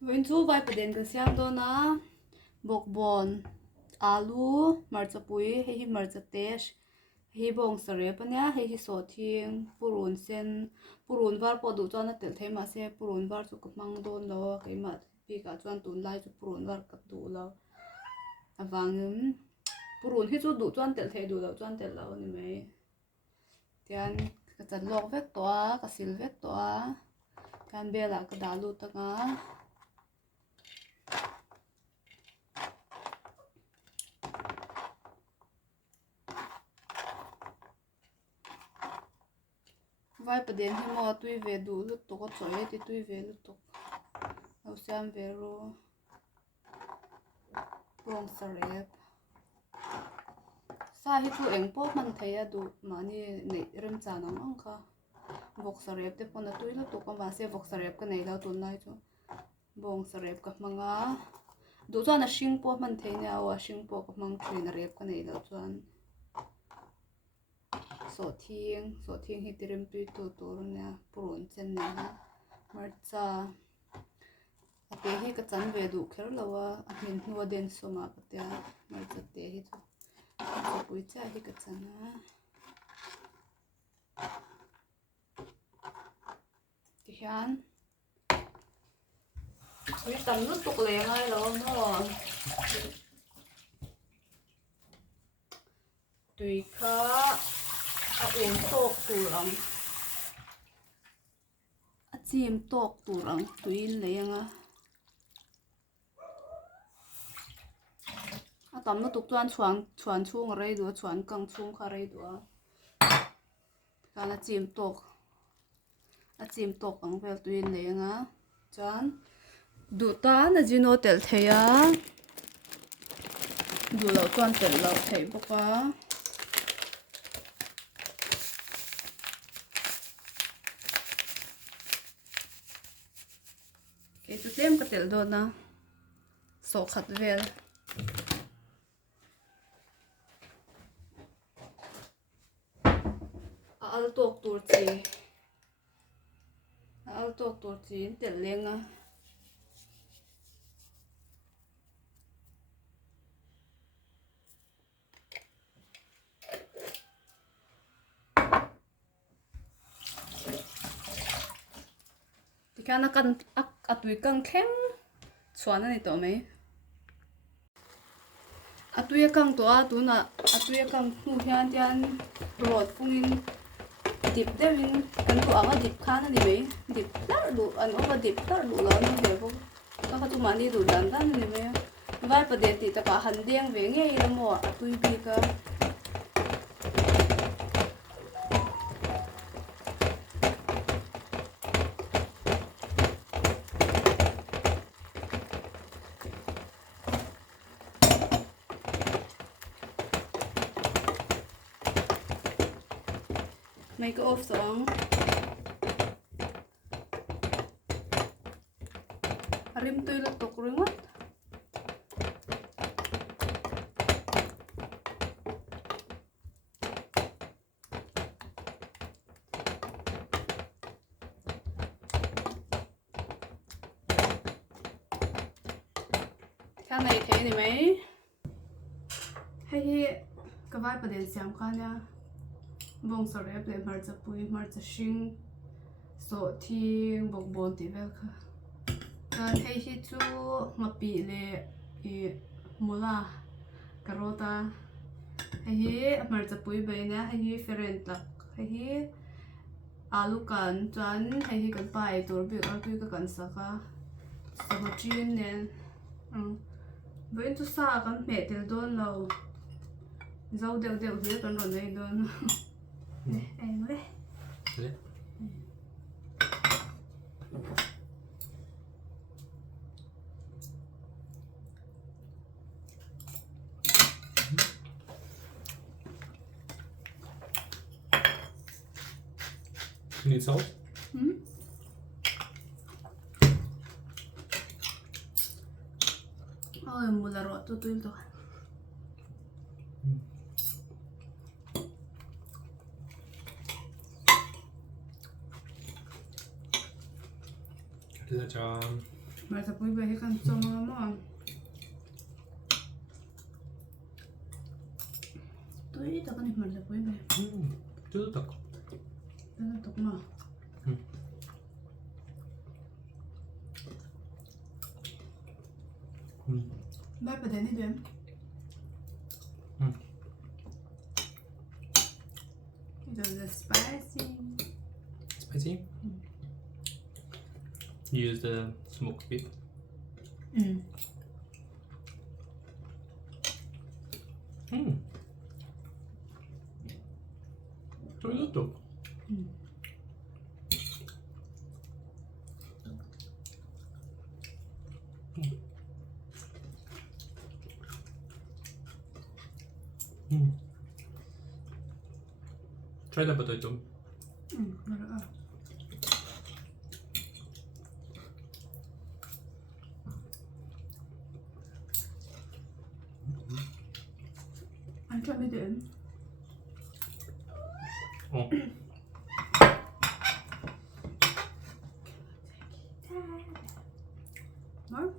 Với chú Vaipaden cái siam đó na bok bon alu marcha pui hi marcha tesh hi bong sare panya hi so thing purun sen purun var po du chana tel the ma se purun var chu kapmang don lo kai ma pi ka chuan tun lai chu purun var kap du lo awangin purun hi chu du chuan tel the du lo chuan tel lo ni mai tian ka chan lok vek to ka sil vek to tian bela ka dalu tanga Vaipaden hi mo tui ve du lut to ko choi ti tui ve lut to au siam ve ro bong sarep sa hi chu eng po man theya du mani nei rem cha nang ang kha bok sarep te pon tui lut to ko ma se bok sarep ka nei la tun lai chu bong sarep ka manga du chuan a hring po man thei ne aw a hring po ka mang thin a rep ka nei lo chuan so thiang hi tirim tui tu tur nia purun chen ne marcha ate hi ka chan ve du kher lawa a min hnuwa den soma ka tia marcha te hi chu pui cha hi ka chana ti hian wi tam nu tuk le ngai lo mo tui kha a em tok turang a chim tok turang tui leanga a tam nu tuk chuan chung rei du chuan kang chung kha rei du kana chim tok ang vel tui leanga chuan du ta na jino tel theya du lo chuan tel lo thei boka cái chú tem cái tel đó na so khát về al tok tur chi tel lenga thì cái nó cần atui căng khem xoắn này tổ mấy atui căng tổ tu na atui căng nu hian tian rot phungin dip devin kan tu anga dip khana ni mấy dip tar du an over dip tar du lo no he bo ka tu mani du dan dan ni me Vaipaden ti ta ka han deng ve nge i mo atui bi ka make off song hrim tui la tok ringot cái này thế thì mấy hay cái Vaipaden xem qua nha bong sarep le marcha pui marcha hring so thiang bok bon ti vel kha kan hei hi chu mapi le e mula karota hei hi marcha pui bai na hei hi feren tak hei hi alu kan chan hei hi kan pai tur bi ar tu ka kan saka so chin nen với tu sa kan me tel don lo zau deu hi kan ron nei don em đấy. Đấy. You need salt? Ôi mùa là rót tôi rồi. Là cho Marta pui ba hi kan choma mo. Tui ta kan marta pui ba. Tudo tak. Tana tok ma. Vaipaden ni dem. It was spicy. Spicy? You use the smoked beef. Tudo tak. Try the potato. Bara. Anh cho mình đến. Oh. More?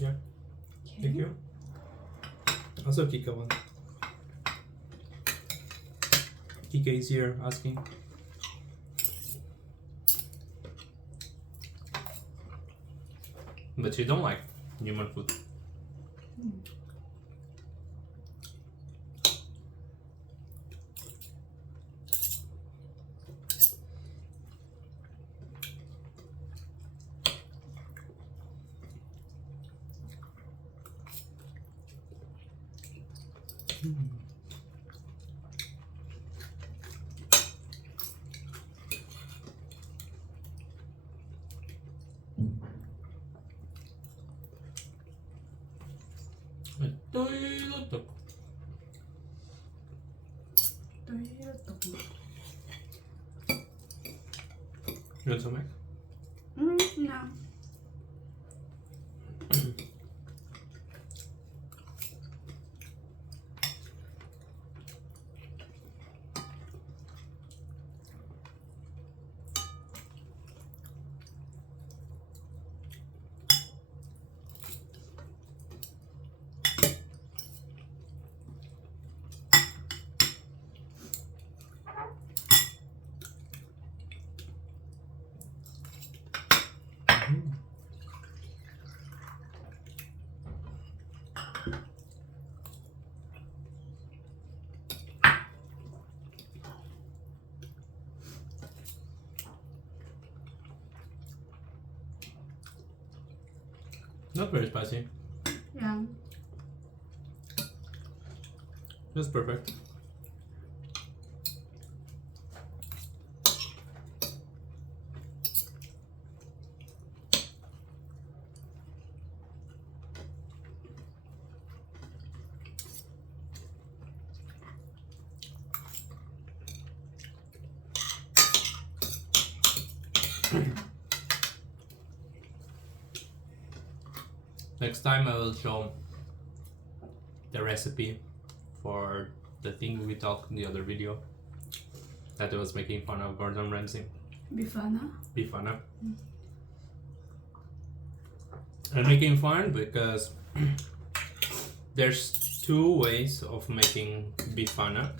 Yeah. Thank you. Also Kika one. Kika is here asking. But you don't like human food. Toilet. You want some egg? No. Not very spicy. Yeah. That's perfect. Next time I will show the recipe for the thing we talked in the other video that I was making fun of Gordon Ramsay. Bifana. Bifana. I'm making fun because there's two ways of making bifana.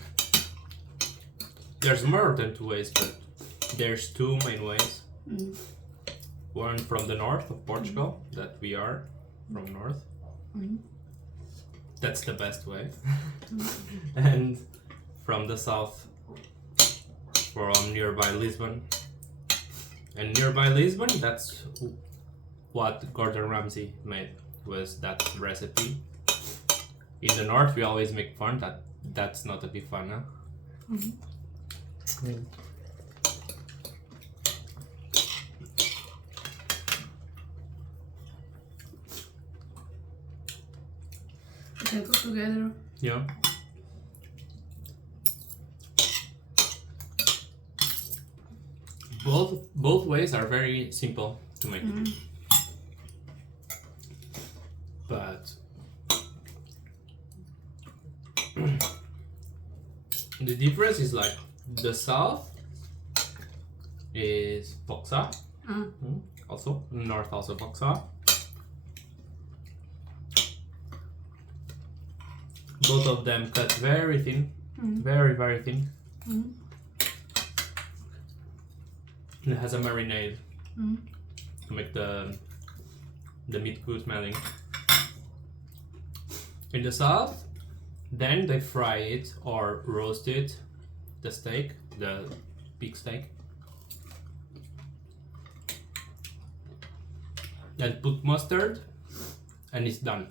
There's more than two ways, but there's two main ways. One from the north of Portugal, that we are from north. That's the best way. And from the south, from nearby Lisbon. And nearby Lisbon, that's what Gordon Ramsay made, was that recipe. In the north, we always make fun that that's not a bifana. We can cook together. Yeah. Both ways are very simple to make. But the difference is like the south is boksa also north also boksa. Both of them cut very thin, very thin. And it has a marinade to make the meat good smelling. In the south, then they fry it or roast it, the steak, the pig steak. Then put mustard and it's done.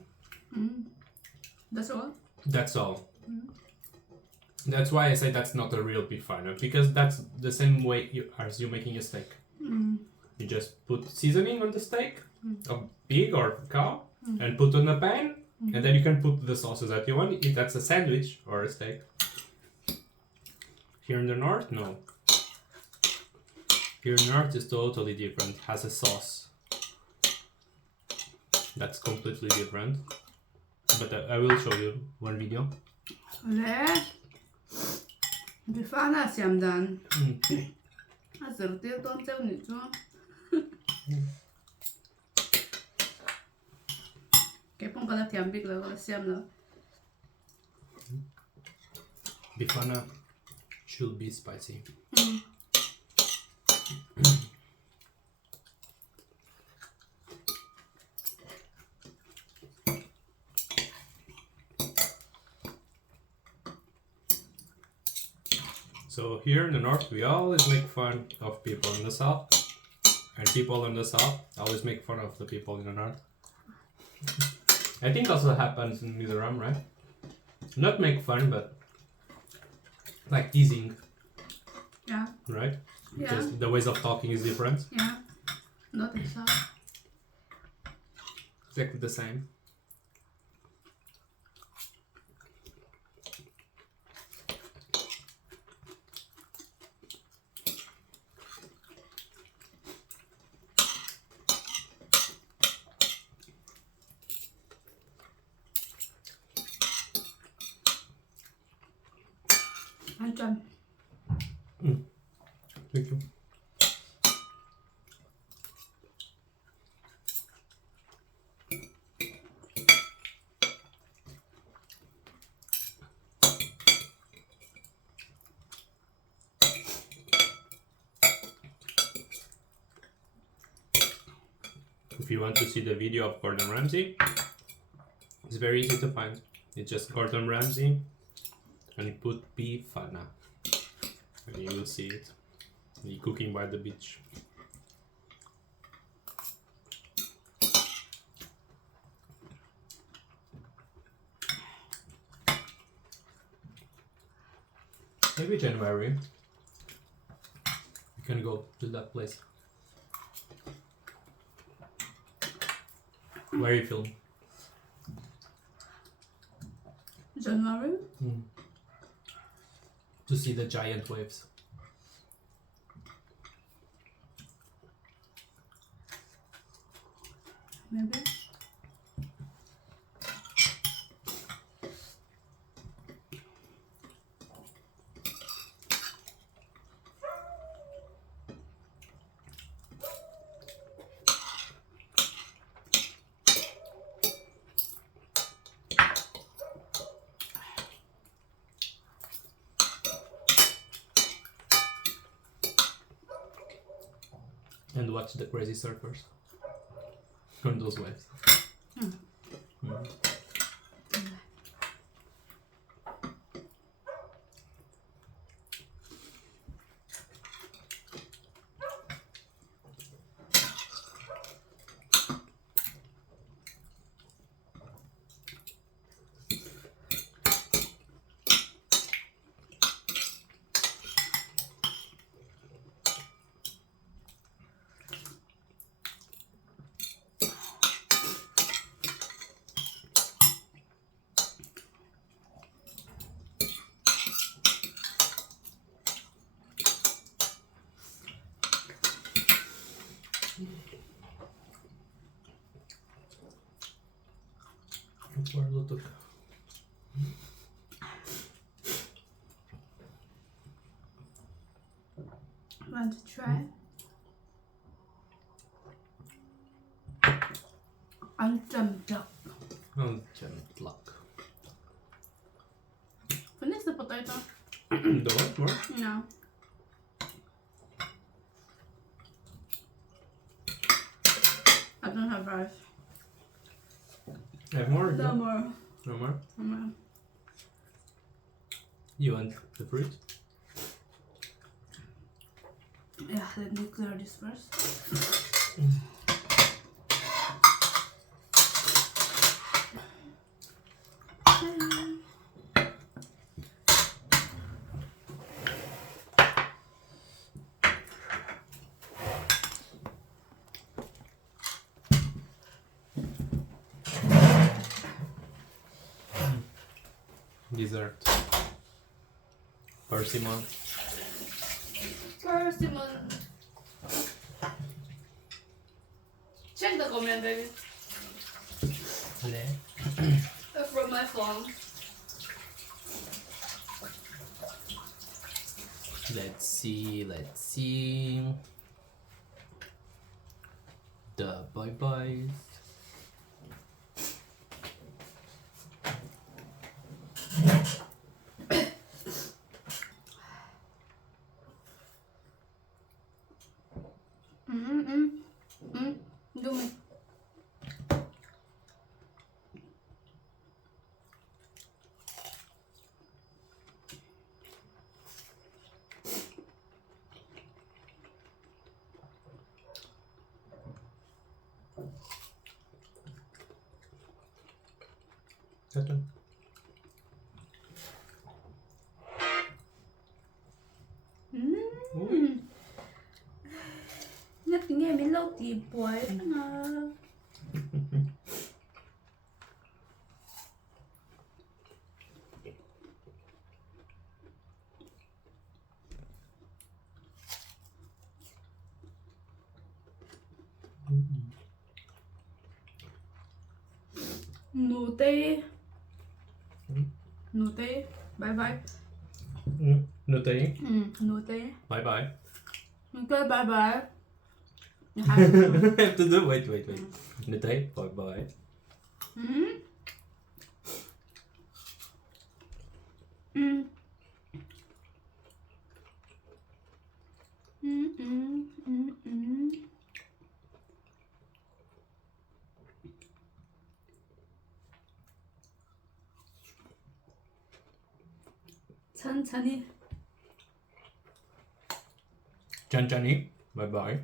That's all? That's all. That's why I say that's not a real beef finer, because that's the same way as you making a steak. You just put seasoning on the steak of pig or cow and put on a pan, and then you can put the sauces that you want, if that's a sandwich or a steak. Here in the north, no. Here in the north is totally different, has a sauce that's completely different. But I will show you one video. 네. Bifana siam dan. Hazır diye don sevniyorum. Kepon kada thiam big la kada siam la. Bifana should be spicy. So here in the north, we always make fun of people in the south, and people in the south always make fun of the people in the north. I think also happens in Mizoram, right? Not make fun, but like teasing. Yeah. Right? Yeah. Just the ways of talking is different. Yeah. Not in south. Exactly the same. Anton. Thank you. If you want to see the video of Gordon Ramsay, it's very easy to find. It's just Gordon Ramsay and you put bifana and you will see it. He's cooking by the beach. Maybe January we can go to that place. Where you film? January? To see the giant waves. Maybe. And watch the crazy surfers on those waves. Want to try? Unchamjak. Oh, just luck. Finish the potato. The what? More? No. I don't have rice. Have more? No more. No more? No more. You want the fruit? Yeah, let me clear this first. Dessert. Persimmon. Persimmon. Check the comment, baby. From my phone. Let's see. The bye-byes. Do me. Nhắc tiếng nghe mới lâu thì bói mà. Nụ tê. Nụ tê. Bye bye. No tea. Nụ tê. Bye bye. Okay, bye bye. I have to do. Wait. No tea. Bye bye. 천천히. Chanchani. Bye bye.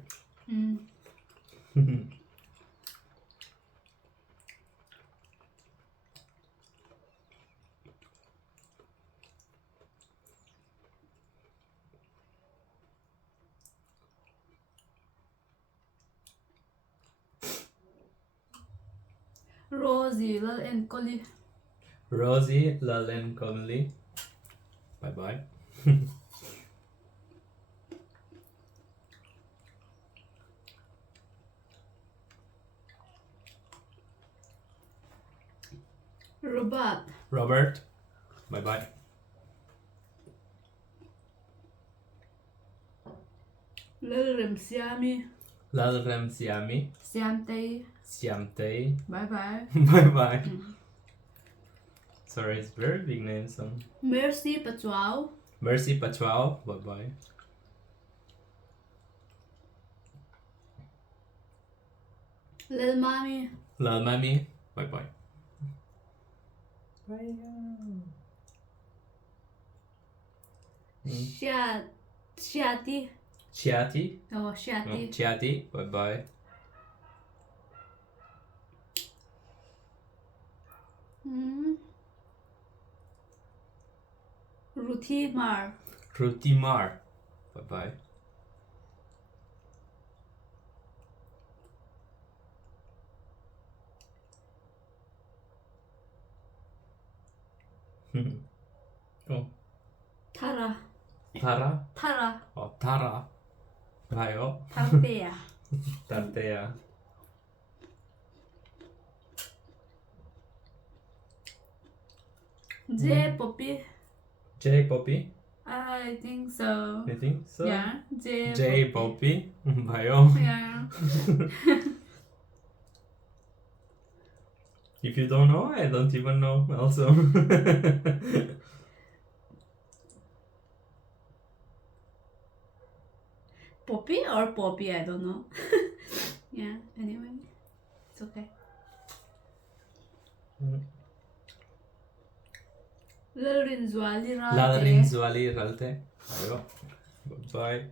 Rosie, Lal and Collie. Rosie, Lalen, Conley. Bye bye. Robert. Bye bye. Lal Rem Siami. Lalrem Siami. Siam Tei. Siam Tei. Bye bye. Bye bye. Sorry, it's very big name. So Mercy Patuao. Mercy Pachuao. Bye bye. Lil Mami. Lal Mami. Bye bye. Shati. Chiati. Oh, Shati. Chiati. Bye bye. Ruthi Mar. Rutimar. Bye bye. Oh. Tara. Tara. Tara. Oh, Tara. Tayo. Tartea. Tartea. J Poppy. J Poppy. I think so. You think so? Yeah. J Poppy. Bayo. Yeah. If you don't know, I don't even know also. Poppy or Poppy, I don't know. Yeah, anyway, it's okay. Lalrin zuali ralte. Ladrin zuali ralte. Ayo. Bye.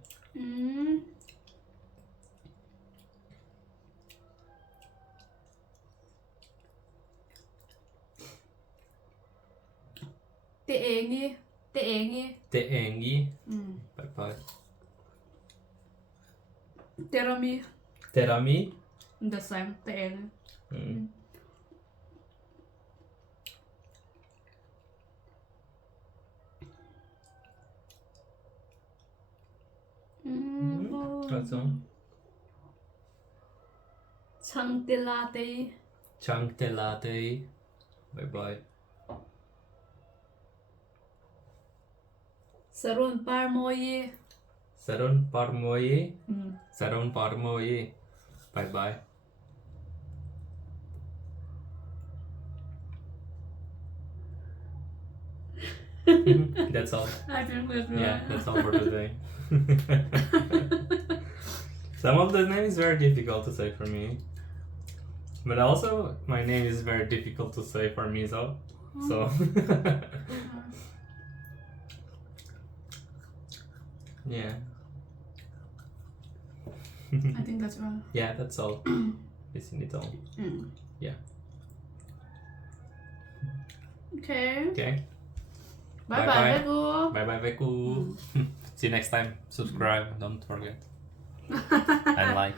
Te engi. Te engi. Te engi. Bye bye. Terami. Terami. The same. Te engi. That's all. Chang te latte. Chang te latte. Bye bye. Sarun parmoye. Saron parmoye. Saron parmoye. Bye bye. That's all. I think that's Yeah, that's all for today. Some of the names very difficult to say for me. But also, my name is very difficult to say for Mizo. So, yeah. I think that's all. Yeah, that's all. Isn't it all? Yeah. Okay. Okay. Bye Bye-bye. bye, Veku. Bye bye, Veku. See you next time. Subscribe. Don't forget. And like.